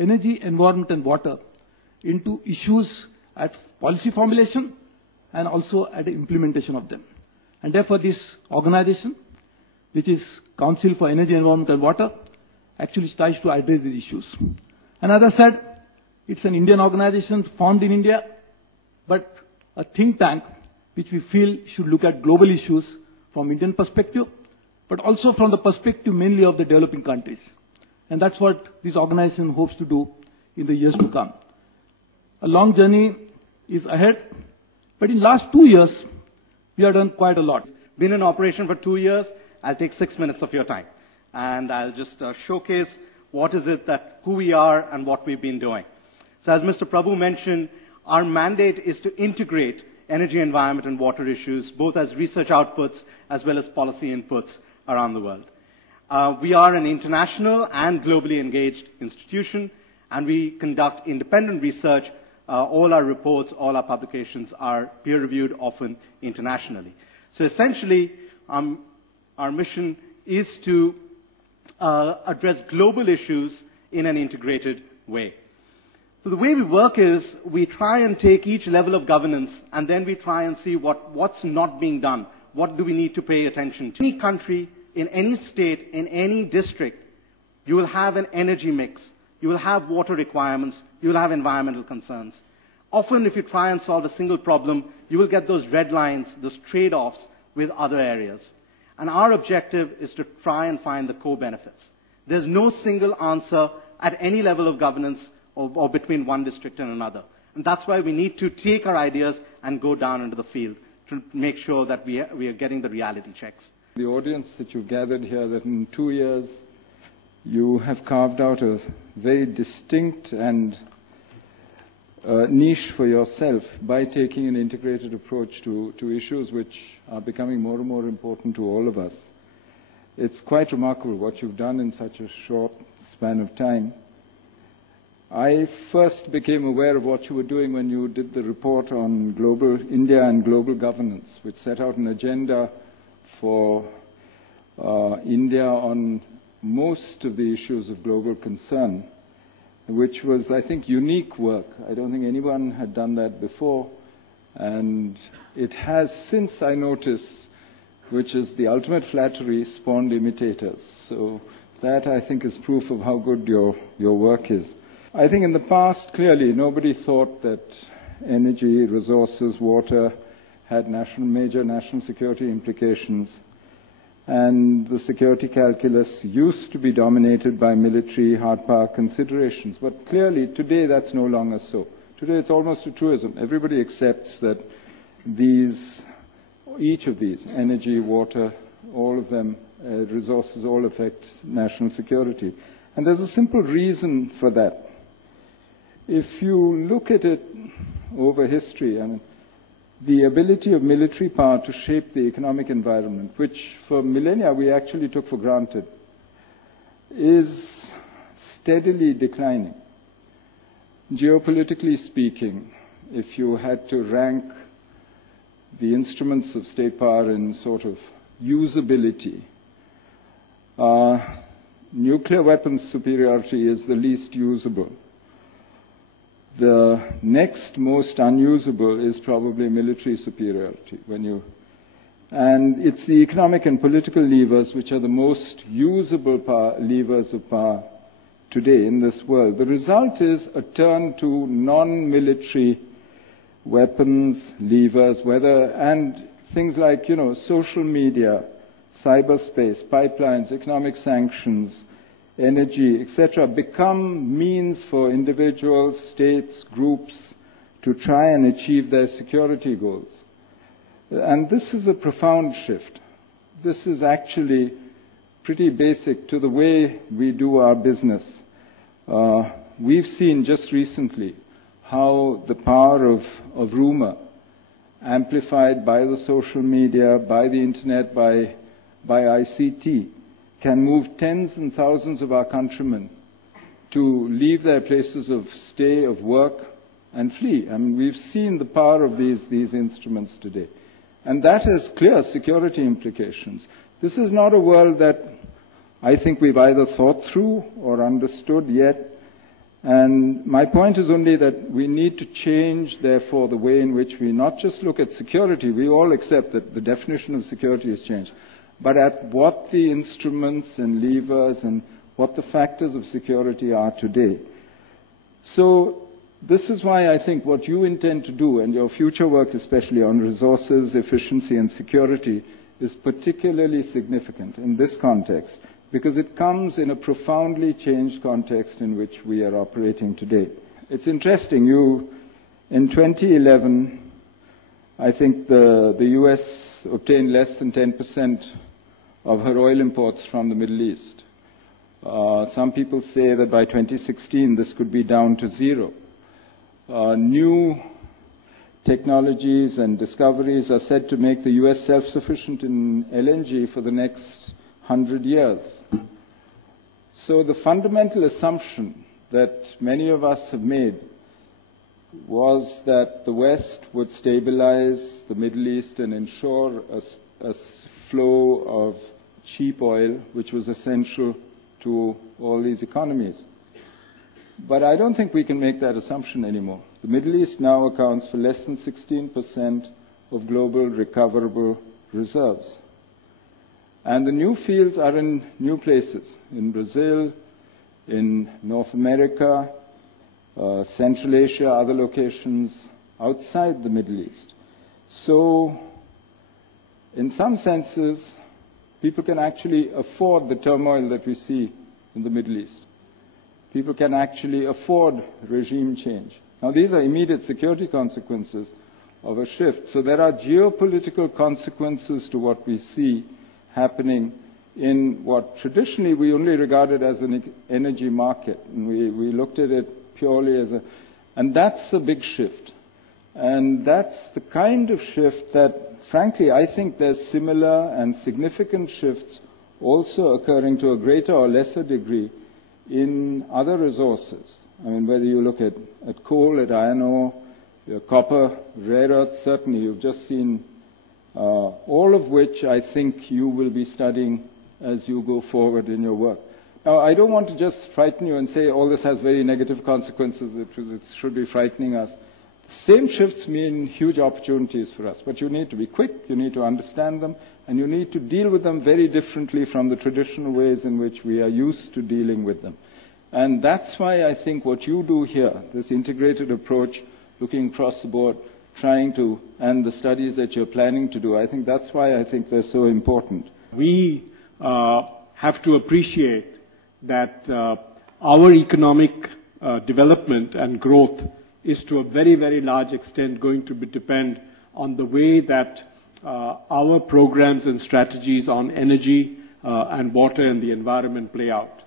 energy, environment and water into issues at policy formulation and also at the implementation of them. And therefore this organization, which is Council for Energy, Environment and Water, actually tries to address these issues. And as I said, it's an Indian organization formed in India, but a think tank which we feel should look at global issues from Indian perspective, but also from the perspective mainly of the developing countries. And that's what this organization hopes to do in the years to come. A long journey is ahead, but in the last 2 years, we have done quite a lot. Been in operation for 2 years. I'll take 6 minutes of your time. And I'll just showcase what is it that, who we are and what we've been doing. So as Mr. Prabhu mentioned, our mandate is to integrate energy, environment, and water issues, both as research outputs as well as policy inputs around the world. We are an international and globally engaged institution, and we conduct independent research. All our reports, all our publications are peer-reviewed, often internationally. So essentially, our mission is to address global issues in an integrated way. So the way we work is we try and take each level of governance and then we try and see what's not being done. What do we need to pay attention to? In any country, in any state, in any district, you will have an energy mix. You will have water requirements. You will have environmental concerns. Often if you try and solve a single problem, you will get those red lines, those trade-offs with other areas. And our objective is to try and find the co-benefits. There's no single answer at any level of governance or between one district and another. And that's why we need to take our ideas and go down into the field to make sure that we are getting the reality checks. The audience that you've gathered here, that in 2 years you have carved out a very distinct and niche for yourself by taking an integrated approach to issues which are becoming more and more important to all of us. It's quite remarkable what you've done in such a short span of time. I first became aware of what you were doing when you did the report on global India and global governance, which set out an agenda for India on most of the issues of global concern, which was, I think, unique work. I don't think anyone had done that before. And it has, since I noticed, which is the ultimate flattery, spawned imitators. So that, I think, is proof of how good your work is. I think in the past, clearly, nobody thought that energy, resources, water had major national security implications. And the security calculus used to be dominated by military hard power considerations. But clearly, today, that's no longer so. Today, it's almost a truism. Everybody accepts that each of these, energy, water, all of them, resources, all affect national security. And there's a simple reason for that. If you look at it over history, I mean, the ability of military power to shape the economic environment, which for millennia we actually took for granted, is steadily declining. Geopolitically speaking, if you had to rank the instruments of state power in sort of usability, nuclear weapons superiority is the least usable. The next most unusable is probably military superiority. And it's the economic and political levers which are the most usable levers of power today in this world. The result is a turn to non-military weapons, levers, and things like, social media, cyberspace, pipelines, economic sanctions, energy, etc., become means for individuals, states, groups to try and achieve their security goals. And this is a profound shift. This is actually pretty basic to the way we do our business. We've seen just recently how the power of rumor, amplified by the social media, by the internet, by ICT, can move tens and thousands of our countrymen to leave their places of stay, of work, and flee. I mean, we've seen the power of these instruments today. And that has clear security implications. This is not a world that I think we've either thought through or understood yet. And my point is only that we need to change, therefore, the way in which we not just look at security. We all accept that the definition of security has changed, but at what the instruments and levers and what the factors of security are today. So this is why I think what you intend to do, and your future work especially on resources, efficiency, and security, is particularly significant in this context, because it comes in a profoundly changed context in which we are operating today. It's interesting, in 2011, I think the US obtained less than 10% of her oil imports from the Middle East. Some people say that by 2016 this could be down to zero. New technologies and discoveries are said to make the US self-sufficient in LNG for the next 100 years. So the fundamental assumption that many of us have made was that the West would stabilize the Middle East and ensure a flow of cheap oil, which was essential to all these economies. But I don't think we can make that assumption anymore. The Middle East now accounts for less than 16% of global recoverable reserves. And the new fields are in new places, in Brazil, in North America, Central Asia, other locations outside the Middle East. So, in some senses, people can actually afford the turmoil that we see in the Middle East. People can actually afford regime change. Now, these are immediate security consequences of a shift. So there are geopolitical consequences to what we see happening in what traditionally we only regarded as an energy market. And we looked at it purely as a... And that's a big shift. And that's the kind of shift that, frankly, I think there's similar and significant shifts also occurring to a greater or lesser degree in other resources. I mean, whether you look at coal, at iron ore, copper, rare earths, certainly you've just seen all of which I think you will be studying as you go forward in your work. Now, I don't want to just frighten you and say all this has very negative consequences, it should be frightening us. The same shifts mean huge opportunities for us, but you need to be quick, you need to understand them, and you need to deal with them very differently from the traditional ways in which we are used to dealing with them. And that's why I think what you do here, this integrated approach, looking across the board, trying to, and the studies that you're planning to do, I think that's why I think they're so important. We have to appreciate that our economic development and growth is to a very, very large extent going to depend on the way that our programs and strategies on energy and water and the environment play out.